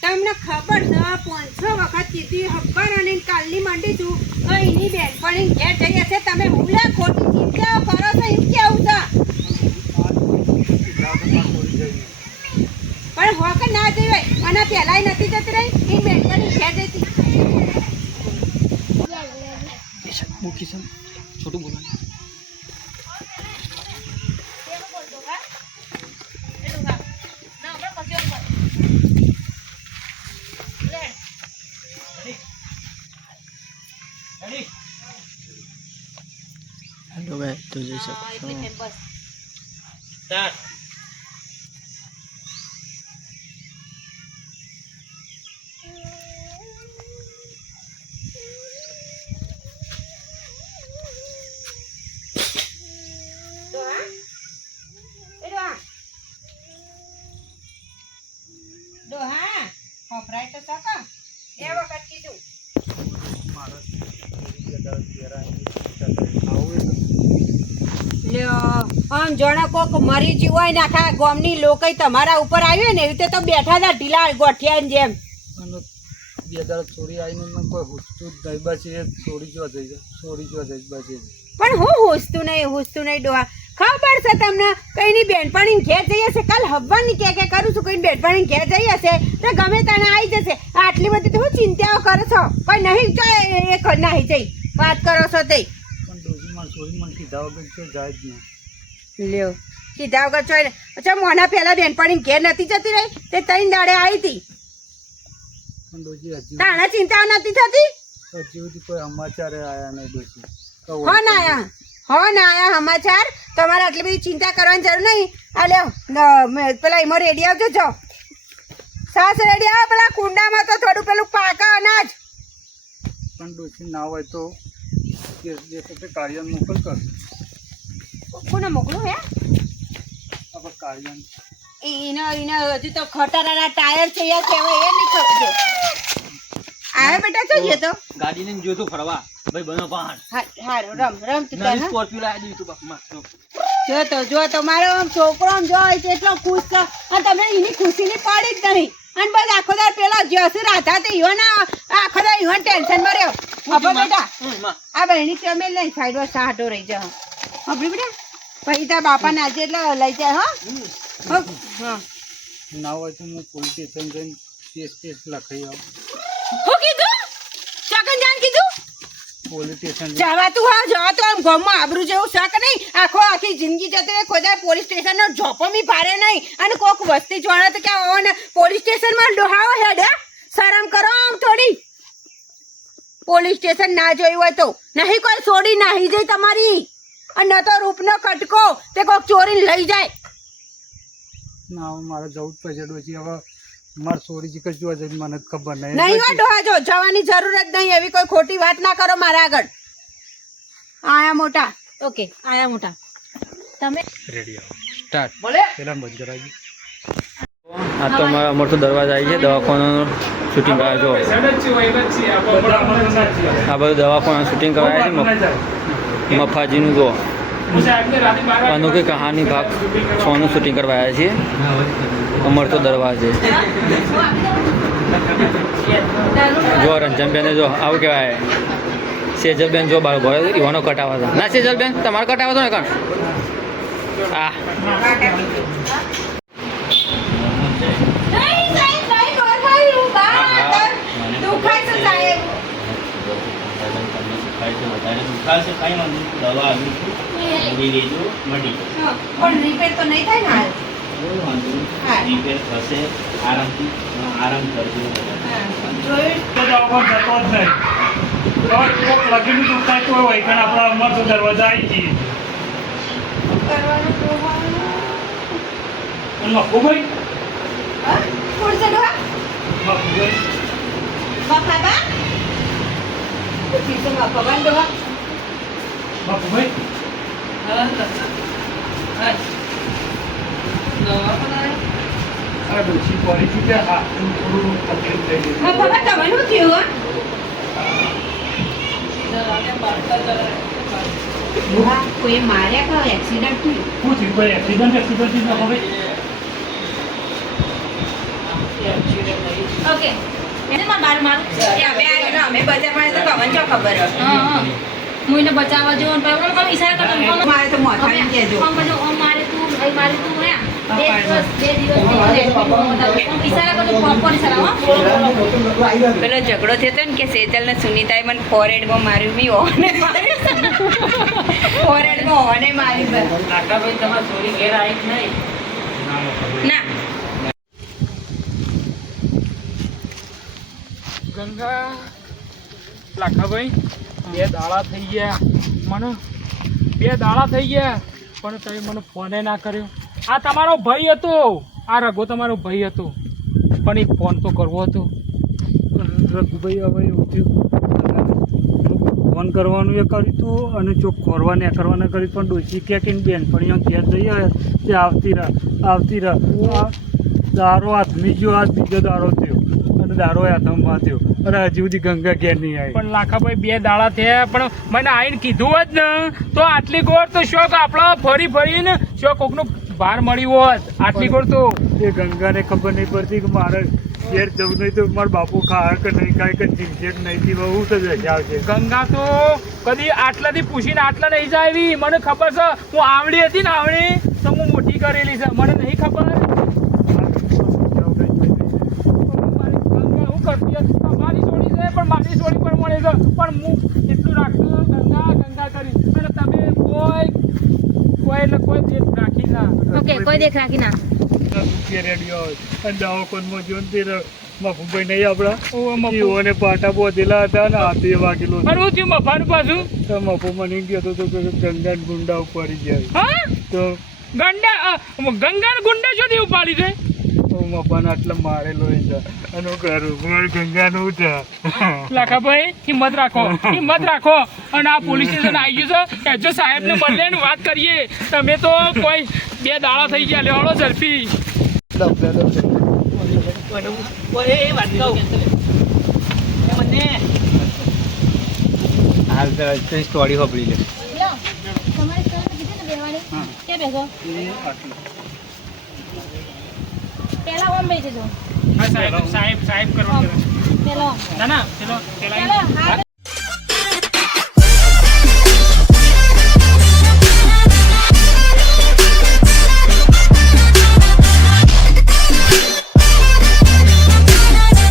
તમને ખબર છે 500 વખત કીધી હબ્બર અને કાલની મંડી તું એની બેનપણી ઘેર જઈ હશે તમે હુલા ખોટી ચિંતા કરો છો એમ કેવું છે પણ હોક ના જઈ અને પહેલાય નથી જતી રહી એ બેનપણી ઘેર જતી મૂકી છોટું બોલો हेलो भाई तो जैसे स्टार्ट ડોહા ખબરાય તો સકા એ વખત કીધું આમ જણા કોક મરી ગયું હોય ને આખા ગામની લોકો તમારા ઉપર આવ્યો ને એવી રીતે તો બેઠા હતા ઢીલા ગોઠિયાની જેમ 2000 ચોરી આવીને કોઈ હુસતું જ નહીં બસ એ ચોરી જો જઈ બસ પણ હું હુસતું નહીં ડોહા ખબર છે તમને કઈની બેનપણી ઘેર જઈ હશે કાલ હવાની કે કરું છું કઈ બેનપણી ઘેર જઈ હશે તો ગમે તને આવી જશે આટલી બધી તો હું ચિંતાઓ કરો છો કોઈ નહીં જાય એ નહીં જઈ વાત કરો છો તે પણ ડોસીમાં ચોરી મને કીધા વગર તો જાય જ નહીં લ્યો કીધા વગર ચોઈ અચ્છા મોના પહેલા બેનપણી ઘેર નથી જતી રહી તે 3 દાડે આવી હતી પણ ડોસી હજી તાણા ચિંતા નથી થતી સુધી કોઈ સમાચારે આયા નહીં ડોસી હો ના આયા સમાચાર તમારે આટલી બધી ચિંતા કરવાની જરૂર નહીં આ લ્યો પેલા એમાં રેડી આવજો જો સાસ રેડી આવો પેલા કુંડામાં તો થોડું પેલું પાકા અનાજ પણ ડોસી ના હોય તો કાર્ય મોકલ કર કોને મોકલું હે આપણે કાર્ય એને હજુ તો ખટારાના ટાયર છે યાર કહેવાય એ નહીં ખબર આવે બેટા જોઈએ તો ગાડી ને જો તો ફરવા ભાઈ બનો પહાડ હારું રમ તું તાર સ્કોર્પિયો લાવી દીધું તું બાપમાં જો તો મારો છોકરો જોઈ કેટલો ખુશ છે અને તમે એની ખુશીની પડી જ નહીં અને બસ આખો દાર પેલો જસુ રાધા તે ઈવોના આખો દાર ઈવોન ટેન્શન માં રહ્યો હવે બેટા આ બહેની તમે લઈ સાઈડમાં સાહટો રહી જા હવે બેટા પછી તાર બાપા ને આજે એટલે લઈ જાય હા ના હોય તો હું પોલીસ સ્ટેશન જઈને કેસ લખાઈ આવું હું કીધું ચોકન જાન કીધું પોલીસ સ્ટેશન જવા તું આમ ગામમાં આબરૂ જેવું શાક નહીં આખી જિંદગી જતી રહે ખોદા પોલીસ સ્ટેશન નો જોપો મી ભારે નહીં અને કોક વસ્તી જોડે તો ક્યાં પોલીસ સ્ટેશન માં ડોહાવો હેડ શરમ કરો આમ થોડી પોલીસ સ્ટેશન ના જોયું હોય તો નહીં કોઈ છોડી નાહી જાય તમારી અને ન તો રૂપનો કટકો તે કોક ચોરીને લઈ જાય ના મારે જવું જ પડશે ડોસી હવે મારે ચોરી જ કશું હશે મને ખબર નહીં નહીં હો ડોહા જો જવાની જરૂર જ નહીં એવી કોઈ ખોટી વાત ના કરો મારા આગળ આયા મોટા ઓકે આયા મોટા તમે રેડી આવો સ્ટાર્ટ બોલે પેલા બંધ કરાવી આ તો અમારે તો દરવાજા આવી છે દવાખાનાનું શૂટિંગ કરાવે જો આ બધું દવાખાનાનું શૂટિંગ કરાવે છે મફાજીનું જો અનોખી કહાની ભાગ 6 નું શૂટિંગ કરવા આવ્યા છીએ અમર તો દરવાજે જો રંજનબેન જો આવું કહેવાય સેજલબેન જો બાળકો એવાનો કટાવા હતા ના સેજલબેન તમારે કટાવા હતો ને કણ આ પણ રિપેર તો નહીં થાય ને રિપેર થશે આરામથી આરામ કરજો દરવાજા આવી જઈએ કોઈ માર્યા કે એક્સિડન્ટ થયું શું થયું કોઈ એક્સિડન્ટ ઓકે એને માર બાર મારું એ અમે આવ્યો ને અમે બજારમાં આવ્યા તો તમને શું ખબર હશે? હા હું એને બચાવવા જો ને પછી ઓમ ઈશારા કરતો મારે તો માથામાં કહેજો. ઓમ બધું ઓમ મારે તું ભાઈ મારે તું હે બે દિવસ ઈશારા કરતો પ્રોપર ઈશારા હો પેલો ઝઘડો થયો હતો ને કે સેજલ ને સુનીતાએ મને ફોરેડમાં માર્યું બી ઓને ફોરેડમાં ઓને મારી બસ. કાકાભાઈ તમારે ચોરી ઘેર આવી જ નહીં ના ગંગા લાખાભાઈ 2 દાડા થઈ ગયા મને 2 દાડા થઈ ગયા પણ તમે મને ફોને ના કર્યો. આ તમારો ભાઈ હતો, આ રઘુ તમારો ભાઈ હતો, પણ એક ફોન તો કરવો હતો. રઘુભાઈ હવે એવું થયું ફોન કરવાનું એ કર્યું હતું અને ચોક ખોરવાને કરવાને કર્યું પણ ડોસી ક્યાંક બેન પણ ઘેર જઈએ તે આવતી રહ દારો હાથમી ગયો, આ બીજો દારો થયો અને દારો હાથમાં થયો અને હજી સુધી ગંગા ઘેર નહીં આવી. પણ લાખાભાઈ 2 દાડા થયા પણ મને આવીને કીધું જ ને તો આટલી ગોળ તો શોખ આપણા ફરી ફરીને શોખ કોકનું બહાર મળ્યું હોત. આટલી ગોળ તો એ ગંગાને ખબર નહીં પડતી કે મારે ઘેર જવું નહીં તો મારા બાપુ ખાય કે નહીં ખાય કે જીવશે કે નહીં જીવે હું તો રજા આવશે. ગંગા તો કદી આટલાથી પૂછીને આટલા નહીં જાય એવી મને ખબર છે. હું આવડી હતી ને આવડી તો હું મોટી કરેલી છે, મને નહીં ખબર. મારી છોડી છે પણ મારી છોડી પણ મળે છે પણ હું એટલું રાખતું ગંગા ગંગા કરી અને તમે કોઈ એટલે કોઈ દેખ રાખી ના ઓકે કોઈ દેખ રાખી ના રેડિયો અને દવાખાનમાં જો ને તે મફુભાઈ નહીં આપણા જીવોને પાટા બોધેલા હતા ને હાથે વાગેલો પણ હું થયું મફાનું પાછું તો મફુ મને કહેતો હતો કે ગંગા ગુંડા ઉપાડી જાય તો ગંગા ગુંડા સુધી ઉપાડી જાય મફાને આટલા મારેલો અને કરું ગંગાનું છે. લાખાભાઈ હિંમત રાખો અને આ પોલીસ સ્ટેશન આવી ગયું છે એજો સાહેબને મળીને વાત કરીએ. તમે તો કોઈ 2 દાડા થઈ ગયા લેવાડો ઝડપી. સ્ટોરી હોપડી લે લો તમારી સર કીધું ને બેહવાની કે બેસો પેલા ઓમ બેસી જો સાહેબ કરો પેલા ના પેલો ચલો હા